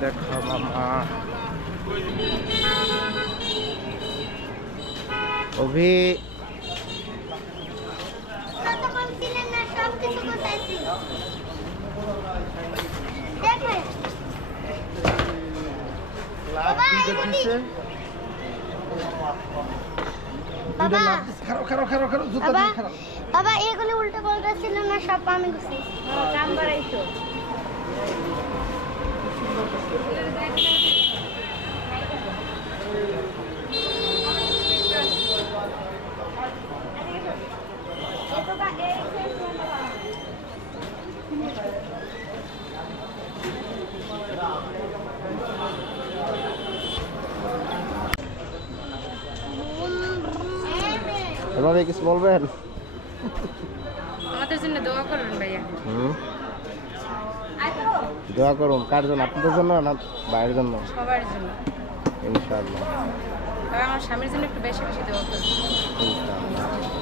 দেখা মামা অভি বাবা এগুলো উল্টো পাল্টা ছিল না, সব আমি গুছি কাম বাড়াইছো। এভাবে কিছু বলবেন? আমাদের জন্য দোয়া করুন ভাইয়া। দোয়া করুন কার জন্য? আপনাদের জন্য না বাইরের জন্য? সবার জন্য ইনশাআল্লাহ। আর আমার স্বামীর জন্য একটু বেশি বেশি দোয়া করুন ইনশাআল্লাহ।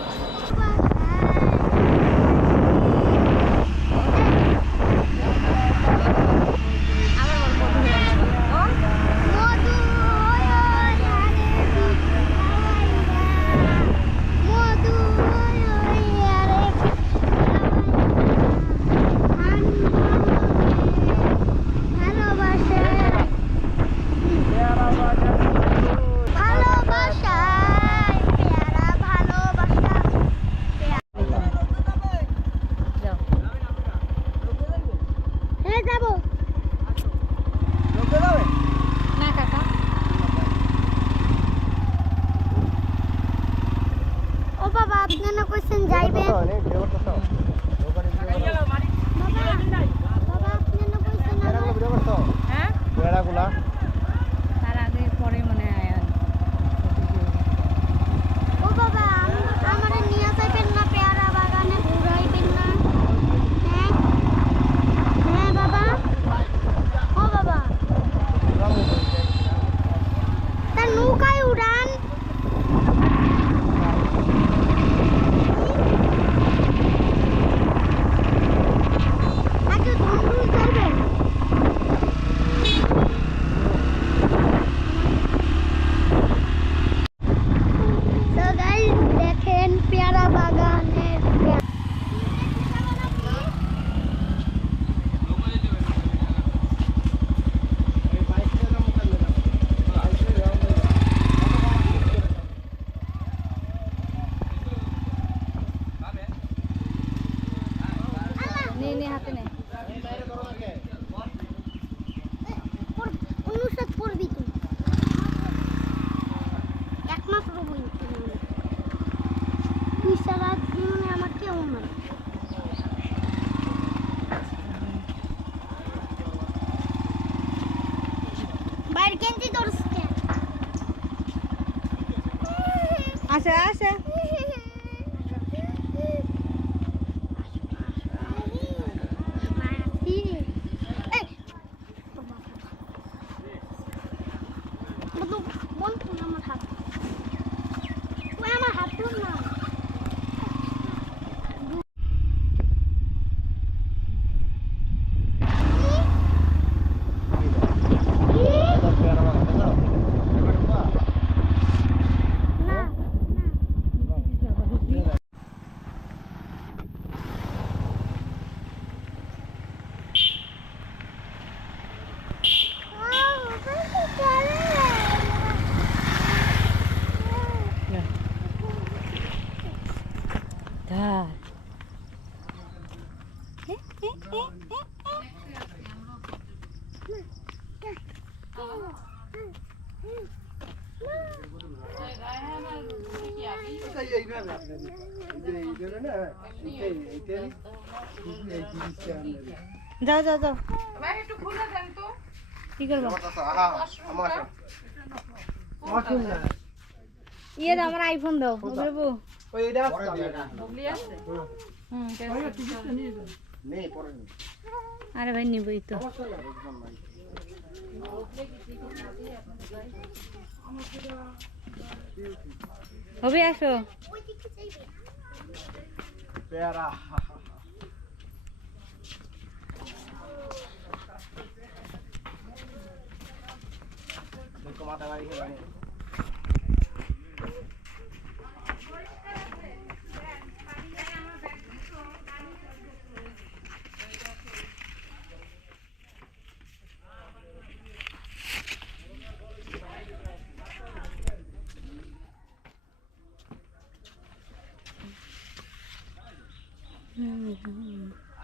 আচ্ছা আচ্ছা যাও যাও যাও কি করবো ইয়ে দাও আমার আইফোন দাও বলবো আরে ভাই নিবই তো হবে আসো পেয়ারা মাথা বাড়ি খেয়ে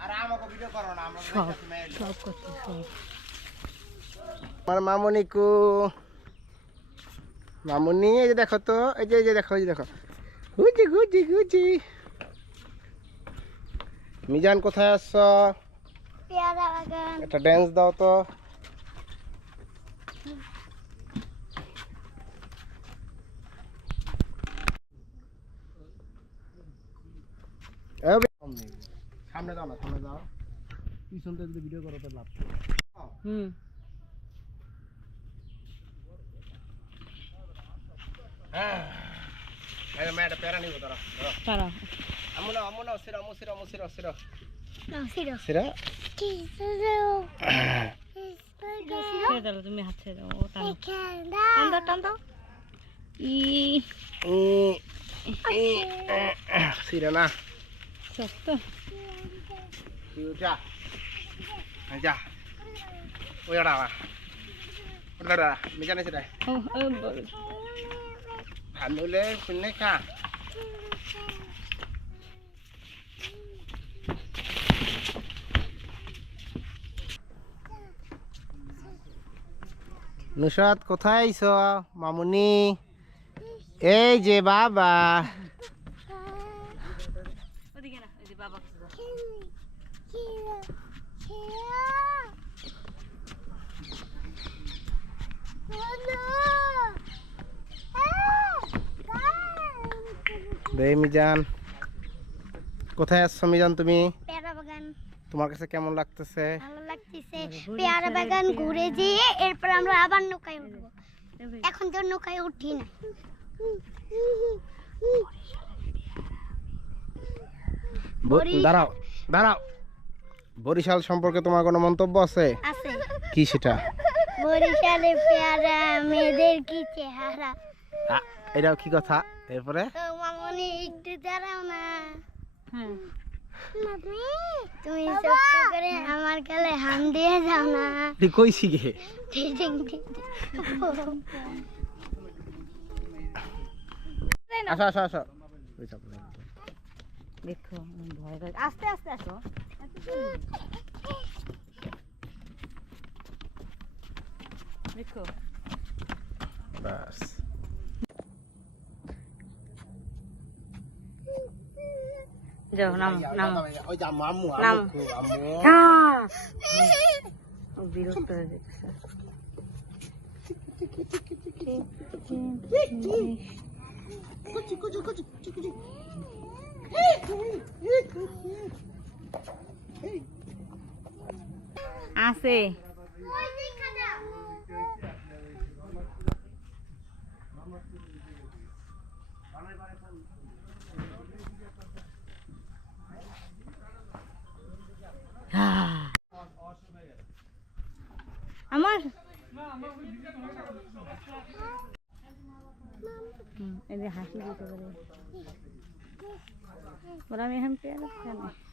আর আমাকে ভিডিও করো না আমরা সব করতে সব আমার মামুনিকু মামুনি এই যে দেখো তো এই যে দেখো এই যে দেখো গুজি গুজি গুজি মিজান কোথায় আসছো পেয়ারা বাগান একটা ড্যান্স দাও তো সামনে যাও না সামনে যাও পিছন থেকে যদি ভিডিও করো তো লাভ হুম হ্যাঁ ম্যাডাম প্যারা নিব তারা পারা আমুনা সিরা না সিরো সিরা কি সিরো ছেড়ে দাও তুমি হাত ছেড়ে দাও ও টান টান দাও ই সিরা না শক্ত যা যা ওইটা ওটা মিজানে সেটা ও বল ভানুলে শুনে খা নুসাদ কোথায় আইছ মামুনি এই যে বাবা ওদিকে না ওই যে বাবা কাছে যাও রে মিজান কোথায় আসছো মিজান তুমি পেয়ারা বাগান তোমার কাছে কেমন লাগতেছে ভালো লাগতেছে পেয়ারা বাগান ঘুরে যেয়ে এরপর আমরা আবার নৌকায় উঠবো এখন তো নৌকায় উঠি না দাঁড়াও দাঁড়াও বরিশাল সম্পর্কে তোমার কোনো মন্তব্য আছে আছে কি সেটা বরিশালে পেয়ারা মেয়েদের কি চেহারা এটাও কি কথা এরপরে ও মামনি একটু দাঁড়াও না হ্যাঁ তুমি সত্য করে আমার গালে হাম দিয়ে যাও না তুই কইছি গে টিং টিং আসো আসো আসো দেখো ভয় লাগে আস্তে আস্তে আসো দেখো বাস যাও নাম নাম ওই যে মামু নাম। আম্মু ও বিরক্ত হয়ে যাচ্ছে আছে আমার এই যে হাসি দিতে পারে বলে আমি এখন পেয়ারা খাই